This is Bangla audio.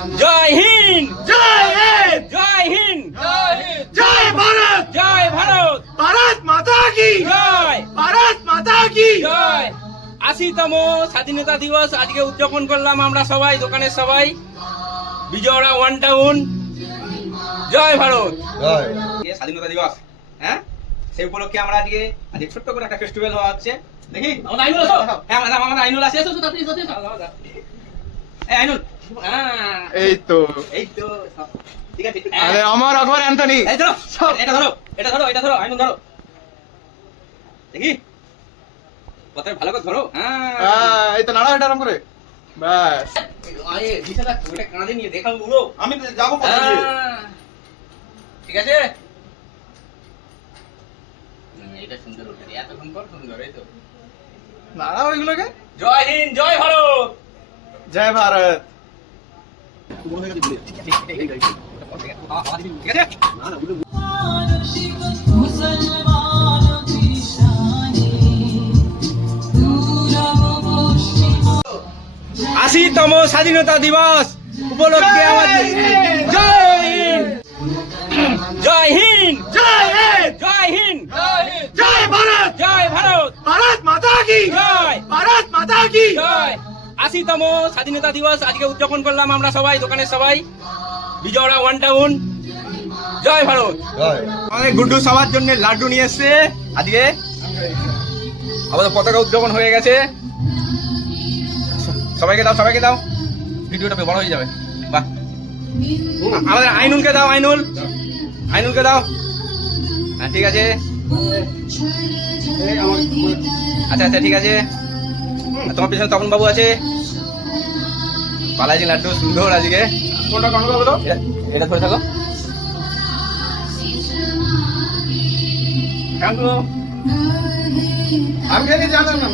জয় হিন্দ, জয় হিন্দ, জয় হিন্দ, জয় ভারত, জয় ভারত, ভারত মাতা কি জয়, ভারত মাতা কি জয়। ৮০তম স্বাধীনতা দিবস আজকে উদযাপন করলাম আমরা সবাই, দোকানের সবাই, বিজয়ওয়াড়া ওয়ান টাউন। জয় ভারত, জয়। স্বাধীনতা দিবস, হ্যাঁ, সেই উপলক্ষে আমরা আজকে ছোট্ট করে একটা ফেস্টিভ্যাল হওয়া হচ্ছে। দেখি আমাদের আইনুল আসো, হ্যাঁ আমাদের আইনুল আসে, এসো তাড়াতাড়ি এসো, এই আইনুল, হ্যাঁ এই তো এই তো ঠিক আছে। আরে আমার আকবর অ্যান্টনি। এই ধরো, এটা ধরো, এটা ধরো, এটা ধরো, আইনুল ধরো, দেখি কথা ভালো করে ধরো। হ্যাঁ এই তো নাড়া এটা আরাম করে, ব্যাস। আরে বিশালা ওটা কাঁধে নিয়ে দেখাবো পুরো। আমি যাবো কথা দিয়ে। ঠিক আছে, এটা সুন্দর ওঠে, এতক্ষণ পর সুন্দর, এই তো। নাড়া ওইগুলোকে। জয় হিন্দ, জয় ভারত, জয় ভারত। ঠিক আছে। আশিতম স্বাধীনতা দিবস উপলক্ষে আমাদের জয় হিন্দ, জয় হিন্দ, জয় হিন্দ, জয় হিন্দ, জয় ভারত, জয় ভারত, ভারত মাতা কি জয়, ভারত মাতা কি জয়। ৮০তম স্বাধীনতা দিবস আজকে উদযাপন করলাম আমরা সবাই, দোকানের সবাই, বিজয়ওয়াড়া ওয়ান টাউন। জয় ভারত। জয়। আমাদের গুড্ডু সবার জন্য লাড্ডু নিয়ে এসছে আজকে। আমাদের পতাকা উদযাপন হয়ে গেছে, সবাইকে দাও, সবাইকে দাও, ভিডিওটা বড় হয়ে যাবে। বাহ, আমাদের আইনুলকে দাও, আইনুল, আইনুলকে দাও। হ্যাঁ ঠিক আছে, আচ্ছা আচ্ছা ঠিক আছে। আর তোমার পিছনে তপন বাবু আছে। বালাজি লাড্ডু সুন্দর আজকে। কোনটা কোনটা বলো? এটা ধরে থাকো। কাকু, আমি জানি জানেন না।